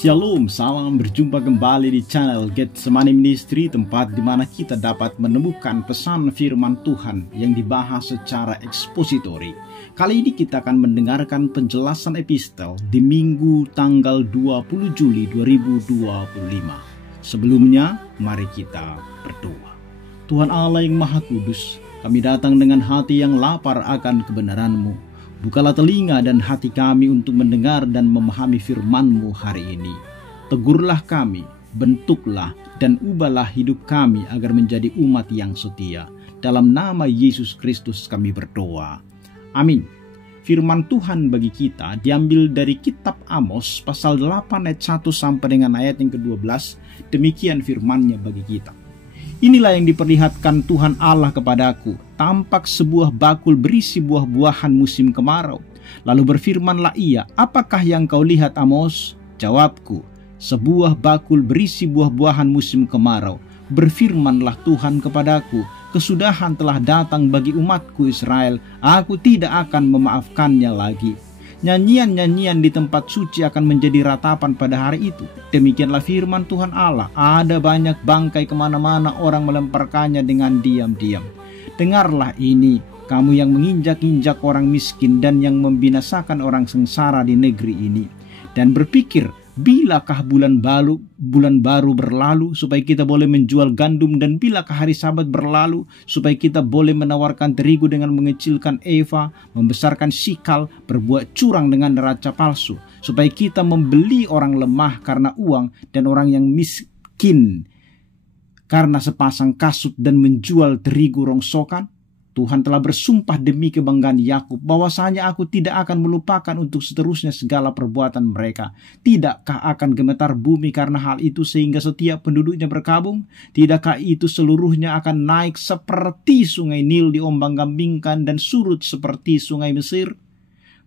Shalom, salam berjumpa kembali di channel Getsemani Ministry, tempat di mana kita dapat menemukan pesan firman Tuhan yang dibahas secara ekspositori. Kali ini kita akan mendengarkan penjelasan epistel di Minggu tanggal 20 Juli 2025. Sebelumnya, mari kita berdoa. Tuhan Allah yang Maha Kudus, kami datang dengan hati yang lapar akan kebenaran-Mu. Bukalah telinga dan hati kami untuk mendengar dan memahami firman-Mu hari ini. Tegurlah kami, bentuklah dan ubahlah hidup kami agar menjadi umat yang setia. Dalam nama Yesus Kristus kami berdoa. Amin. Firman Tuhan bagi kita diambil dari kitab Amos pasal 8 ayat 1 sampai dengan ayat yang ke-12. Demikian firman-Nya bagi kita. Inilah yang diperlihatkan Tuhan Allah kepadaku. Tampak sebuah bakul berisi buah-buahan musim kemarau. Lalu berfirmanlah ia, apakah yang kau lihat, Amos? Jawabku, sebuah bakul berisi buah-buahan musim kemarau. Berfirmanlah Tuhan kepadaku, kesudahan telah datang bagi umatku Israel. Aku tidak akan memaafkannya lagi. Nyanyian-nyanyian di tempat suci akan menjadi ratapan pada hari itu. Demikianlah firman Tuhan Allah. Ada banyak bangkai kemana-mana, orang melemparkannya dengan diam-diam. Dengarlah ini, kamu yang menginjak-injak orang miskin dan yang membinasakan orang sengsara di negeri ini. Dan berpikir, bilakah bulan baru berlalu supaya kita boleh menjual gandum, dan bilakah hari Sabat berlalu supaya kita boleh menawarkan terigu dengan mengecilkan eva, membesarkan sikal, berbuat curang dengan neraca palsu, supaya kita membeli orang lemah karena uang dan orang yang miskin karena sepasang kasut, dan menjual terigu rongsokan. Tuhan telah bersumpah demi kebanggaan Yakub bahwasanya aku tidak akan melupakan untuk seterusnya segala perbuatan mereka. Tidakkah akan gemetar bumi karena hal itu sehingga setiap penduduknya berkabung? Tidakkah itu seluruhnya akan naik seperti sungai Nil diombang-ambingkan dan surut seperti sungai Mesir?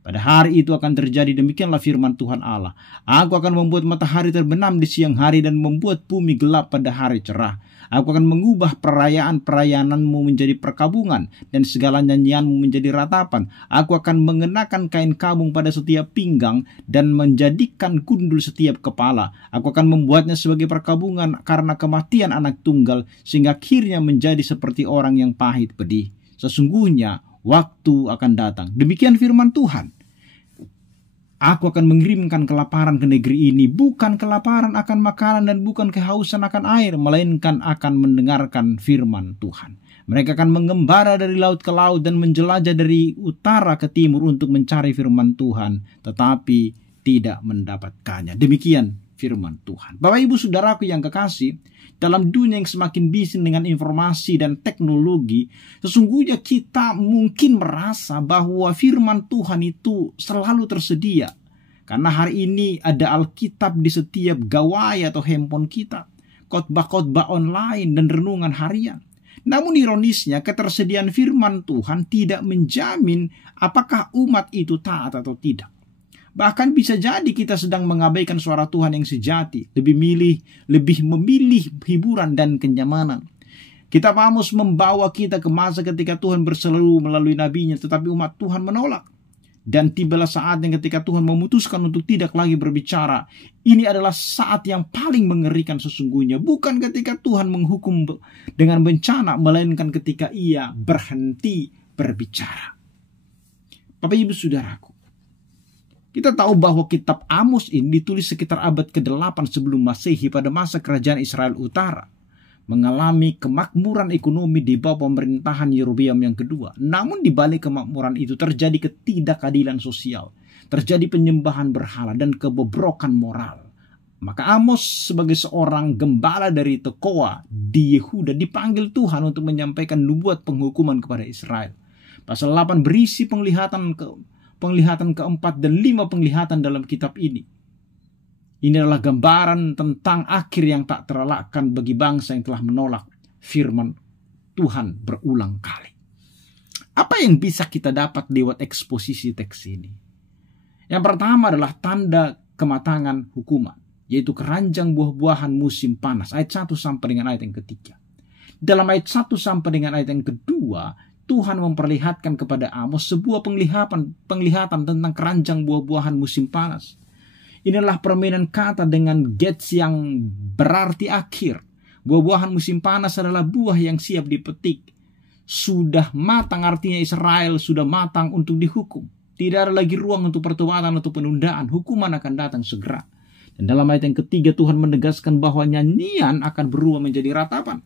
Pada hari itu akan terjadi demikianlah firman Tuhan Allah. Aku akan membuat matahari terbenam di siang hari dan membuat bumi gelap pada hari cerah. Aku akan mengubah perayaan-perayaanmu menjadi perkabungan dan segala nyanyianmu menjadi ratapan. Aku akan mengenakan kain kabung pada setiap pinggang dan menjadikan gundul setiap kepala. Aku akan membuatnya sebagai perkabungan karena kematian anak tunggal, sehingga akhirnya menjadi seperti orang yang pahit pedih. Sesungguhnya waktu akan datang. Demikian firman Tuhan. Aku akan mengirimkan kelaparan ke negeri ini, bukan kelaparan akan makanan dan bukan kehausan akan air, melainkan akan mendengarkan firman Tuhan. Mereka akan mengembara dari laut ke laut dan menjelajah dari utara ke timur untuk mencari firman Tuhan, tetapi tidak mendapatkannya. Demikian firman Tuhan. Bapak Ibu Saudaraku yang kekasih, dalam dunia yang semakin bising dengan informasi dan teknologi, sesungguhnya kita mungkin merasa bahwa firman Tuhan itu selalu tersedia. Karena hari ini ada Alkitab di setiap gawai atau handphone kita, khotbah-khotbah online dan renungan harian. Namun ironisnya, ketersediaan firman Tuhan tidak menjamin apakah umat itu taat atau tidak. Bahkan bisa jadi kita sedang mengabaikan suara Tuhan yang sejati, lebih memilih hiburan dan kenyamanan. Kitab Amos membawa kita ke masa ketika Tuhan berseru melalui nabinya, tetapi umat Tuhan menolak. Dan tibalah saatnya ketika Tuhan memutuskan untuk tidak lagi berbicara. Ini adalah saat yang paling mengerikan sesungguhnya. Bukan ketika Tuhan menghukum dengan bencana, melainkan ketika Ia berhenti berbicara. Bapak Ibu Saudaraku, kita tahu bahwa kitab Amos ini ditulis sekitar abad ke-8 sebelum Masehi pada masa kerajaan Israel Utara mengalami kemakmuran ekonomi di bawah pemerintahan Yerobeam yang kedua. Namun di balik kemakmuran itu terjadi ketidakadilan sosial, terjadi penyembahan berhala dan kebobrokan moral. Maka Amos sebagai seorang gembala dari Tekoa di Yehuda dipanggil Tuhan untuk menyampaikan nubuat penghukuman kepada Israel. Pasal 8 berisi penglihatan keempat dan 5 penglihatan dalam kitab ini. Ini adalah gambaran tentang akhir yang tak terelakkan bagi bangsa yang telah menolak firman Tuhan berulang kali. Apa yang bisa kita dapat lewat eksposisi teks ini? Yang pertama adalah tanda kematangan hukuman, yaitu keranjang buah-buahan musim panas, ayat 1 sampai dengan ayat yang ketiga. Dalam ayat 1 sampai dengan ayat yang kedua, Tuhan memperlihatkan kepada Amos sebuah penglihatan tentang keranjang buah-buahan musim panas. Inilah permainan kata dengan Gets yang berarti akhir. Buah-buahan musim panas adalah buah yang siap dipetik. Sudah matang artinya Israel sudah matang untuk dihukum. Tidak ada lagi ruang untuk pertobatan atau penundaan. Hukuman akan datang segera. Dan dalam ayat yang ketiga Tuhan menegaskan bahwa nyanyian akan berubah menjadi ratapan.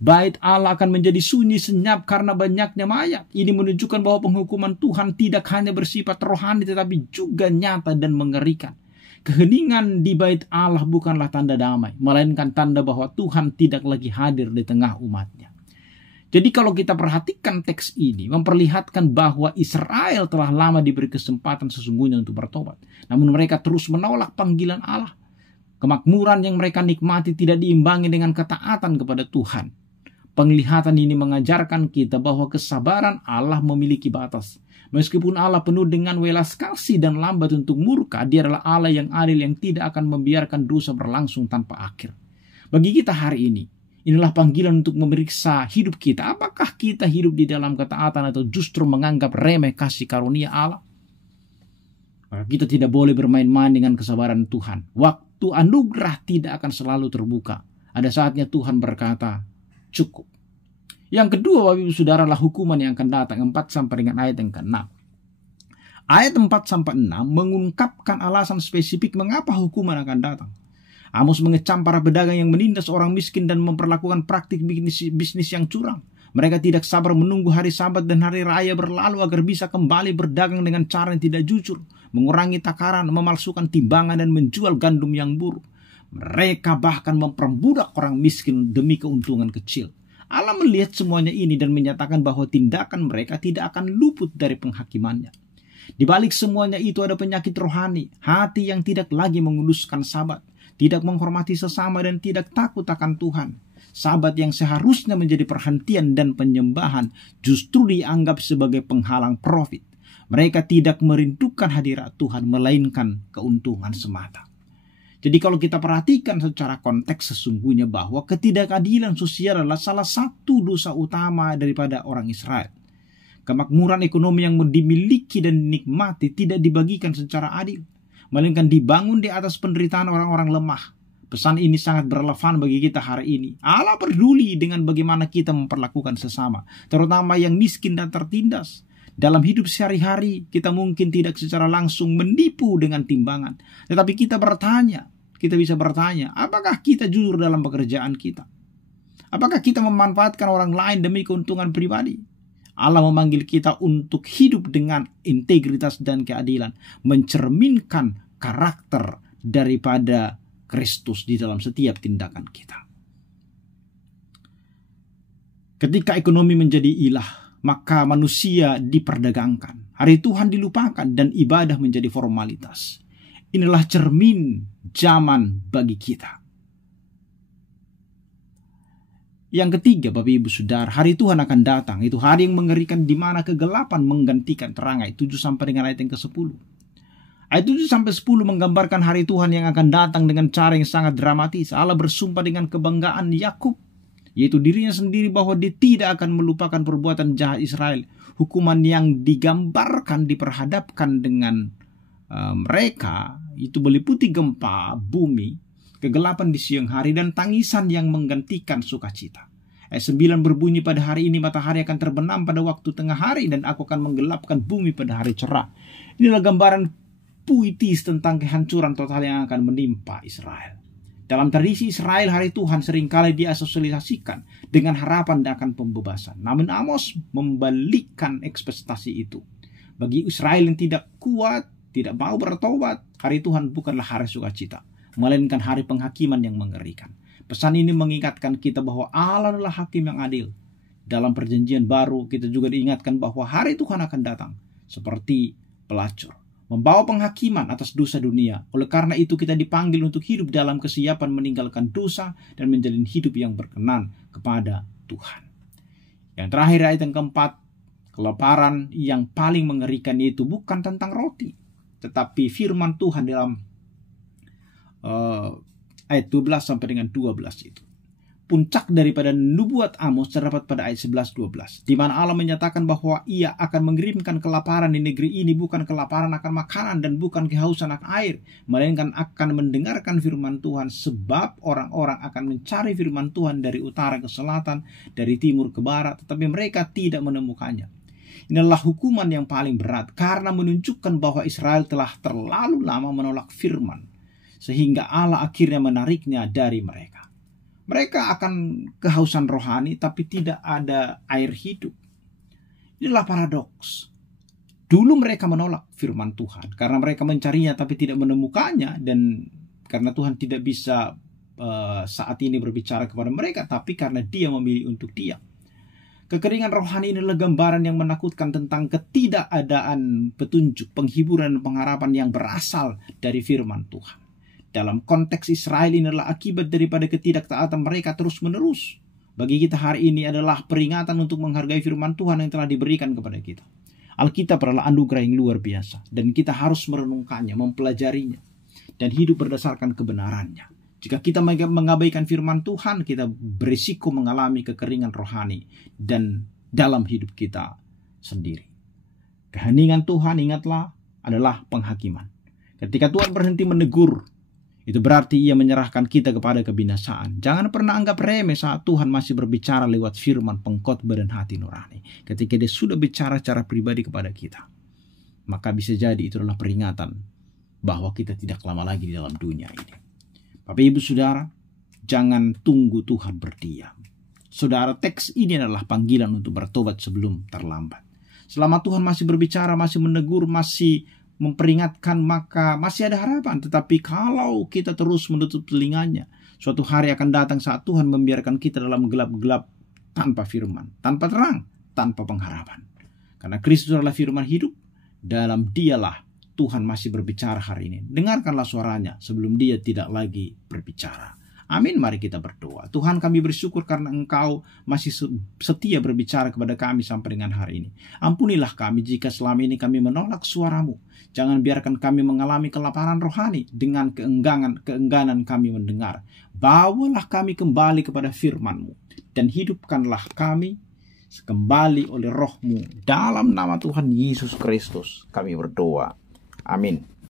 Bait Allah akan menjadi sunyi senyap karena banyaknya mayat. Ini menunjukkan bahwa penghukuman Tuhan tidak hanya bersifat rohani tetapi juga nyata dan mengerikan. Keheningan di bait Allah bukanlah tanda damai, melainkan tanda bahwa Tuhan tidak lagi hadir di tengah umatnya. Jadi kalau kita perhatikan teks ini memperlihatkan bahwa Israel telah lama diberi kesempatan sesungguhnya untuk bertobat. Namun mereka terus menolak panggilan Allah. Kemakmuran yang mereka nikmati tidak diimbangi dengan ketaatan kepada Tuhan. Penglihatan ini mengajarkan kita bahwa kesabaran Allah memiliki batas. Meskipun Allah penuh dengan welas kasih dan lambat untuk murka, Dia adalah Allah yang adil yang tidak akan membiarkan dosa berlangsung tanpa akhir. Bagi kita hari ini, inilah panggilan untuk memeriksa hidup kita. Apakah kita hidup di dalam ketaatan atau justru menganggap remeh kasih karunia Allah? Maka kita tidak boleh bermain-main dengan kesabaran Tuhan. Waktu anugerah tidak akan selalu terbuka. Ada saatnya Tuhan berkata, cukup. Yang kedua, Bapak Ibu Saudara, adalah hukuman yang akan datang. 4 sampai dengan ayat yang ke-6. Ayat 4 sampai 6 mengungkapkan alasan spesifik mengapa hukuman akan datang. Amos mengecam para pedagang yang menindas orang miskin dan memperlakukan praktik bisnis yang curang. Mereka tidak sabar menunggu hari Sabat dan hari raya berlalu agar bisa kembali berdagang dengan cara yang tidak jujur, mengurangi takaran, memalsukan timbangan dan menjual gandum yang buruk. Mereka bahkan memperbudak orang miskin demi keuntungan kecil. Allah melihat semuanya ini dan menyatakan bahwa tindakan mereka tidak akan luput dari penghakimannya. Di balik semuanya itu ada penyakit rohani, hati yang tidak lagi menguluskan Sabat, tidak menghormati sesama dan tidak takut akan Tuhan. Sabat yang seharusnya menjadi perhentian dan penyembahan justru dianggap sebagai penghalang profit. Mereka tidak merindukan hadirat Tuhan melainkan keuntungan semata. Jadi kalau kita perhatikan secara konteks sesungguhnya bahwa ketidakadilan sosial adalah salah satu dosa utama daripada orang Israel. Kemakmuran ekonomi yang dimiliki dan dinikmati tidak dibagikan secara adil, melainkan dibangun di atas penderitaan orang-orang lemah. Pesan ini sangat berrelevan bagi kita hari ini. Allah peduli dengan bagaimana kita memperlakukan sesama, terutama yang miskin dan tertindas. Dalam hidup sehari-hari, kita mungkin tidak secara langsung menipu dengan timbangan. Tetapi kita bisa bertanya, apakah kita jujur dalam pekerjaan kita? Apakah kita memanfaatkan orang lain demi keuntungan pribadi? Allah memanggil kita untuk hidup dengan integritas dan keadilan, mencerminkan karakter daripada Kristus di dalam setiap tindakan kita. Ketika ekonomi menjadi ilah, maka manusia diperdagangkan. Hari Tuhan dilupakan dan ibadah menjadi formalitas. Inilah cermin zaman bagi kita. Yang ketiga, Bapak Ibu Saudara, hari Tuhan akan datang. Itu hari yang mengerikan di mana kegelapan menggantikan terang. Ayat 7 sampai dengan ayat yang ke-10. Ayat 7 sampai 10 menggambarkan hari Tuhan yang akan datang dengan cara yang sangat dramatis. Allah bersumpah dengan kebanggaan Yakub, yaitu dirinya sendiri, bahwa Dia tidak akan melupakan perbuatan jahat Israel. Hukuman yang digambarkan diperhadapkan dengan mereka itu meliputi gempa bumi, kegelapan di siang hari, dan tangisan yang menggantikan sukacita. Ayat 9 berbunyi, pada hari ini matahari akan terbenam pada waktu tengah hari, dan aku akan menggelapkan bumi pada hari cerah. Inilah gambaran puitis tentang kehancuran total yang akan menimpa Israel. Dalam tradisi Israel, hari Tuhan seringkali diasosiasikan dengan harapan akan pembebasan. Namun Amos membalikkan ekspektasi itu. Bagi Israel yang tidak kuat, tidak mau bertobat, hari Tuhan bukanlah hari sukacita, melainkan hari penghakiman yang mengerikan. Pesan ini mengingatkan kita bahwa Allah adalah hakim yang adil. Dalam perjanjian baru, kita juga diingatkan bahwa hari Tuhan akan datang seperti pelacur, membawa penghakiman atas dosa dunia. Oleh karena itu kita dipanggil untuk hidup dalam kesiapan meninggalkan dosa dan menjalin hidup yang berkenan kepada Tuhan. Yang terakhir, ayat yang keempat, kelaparan yang paling mengerikan itu bukan tentang roti, tetapi firman Tuhan dalam ayat 12 sampai dengan 12 itu. puncak daripada nubuat Amos terdapat pada ayat 11-12, di mana Allah menyatakan bahwa ia akan mengirimkan kelaparan di negeri ini, bukan kelaparan akan makanan dan bukan kehausan akan air, melainkan akan mendengarkan firman Tuhan, sebab orang-orang akan mencari firman Tuhan dari utara ke selatan, dari timur ke barat, tetapi mereka tidak menemukannya. Inilah hukuman yang paling berat, karena menunjukkan bahwa Israel telah terlalu lama menolak firman, sehingga Allah akhirnya menariknya dari mereka. Mereka akan kehausan rohani, tapi tidak ada air hidup. Inilah paradoks. Dulu mereka menolak firman Tuhan, karena mereka mencarinya tapi tidak menemukannya, dan karena Tuhan tidak bisa saat ini berbicara kepada mereka, tapi karena Dia memilih untuk diam. Kekeringan rohani inilah gambaran yang menakutkan tentang ketidakadaan petunjuk, penghiburan, dan pengharapan yang berasal dari firman Tuhan. Dalam konteks Israel inilah akibat daripada ketidaktaatan mereka terus-menerus. Bagi kita hari ini adalah peringatan untuk menghargai firman Tuhan yang telah diberikan kepada kita. Alkitab adalah anugerah yang luar biasa, dan kita harus merenungkannya, mempelajarinya, dan hidup berdasarkan kebenarannya. Jika kita mengabaikan firman Tuhan, kita berisiko mengalami kekeringan rohani dan dalam hidup kita sendiri. Keheningan Tuhan, ingatlah, adalah penghakiman. Ketika Tuhan berhenti menegur, itu berarti Ia menyerahkan kita kepada kebinasaan. Jangan pernah anggap remeh saat Tuhan masih berbicara lewat firman, pengkhotbah, dan hati nurani. Ketika Dia sudah bicara secara pribadi kepada kita, maka bisa jadi itu adalah peringatan bahwa kita tidak lama lagi di dalam dunia ini. Bapak Ibu Saudara, jangan tunggu Tuhan berdiam. Saudara, teks ini adalah panggilan untuk bertobat sebelum terlambat. Selama Tuhan masih berbicara, masih menegur, masih memperingatkan, maka masih ada harapan. Tetapi kalau kita terus menutup telinganya, suatu hari akan datang saat Tuhan membiarkan kita dalam gelap-gelap, tanpa firman, tanpa terang, tanpa pengharapan. Karena Kristus adalah firman hidup, dalam Dialah Tuhan masih berbicara hari ini. Dengarkanlah suaranya sebelum Dia tidak lagi berbicara. Amin, mari kita berdoa. Tuhan, kami bersyukur karena Engkau masih setia berbicara kepada kami sampai dengan hari ini. Ampunilah kami jika selama ini kami menolak suara-Mu. Jangan biarkan kami mengalami kelaparan rohani dengan keengganan kami mendengar. Bawalah kami kembali kepada firman-Mu, dan hidupkanlah kami kembali oleh Roh-Mu. Dalam nama Tuhan Yesus Kristus kami berdoa. Amin.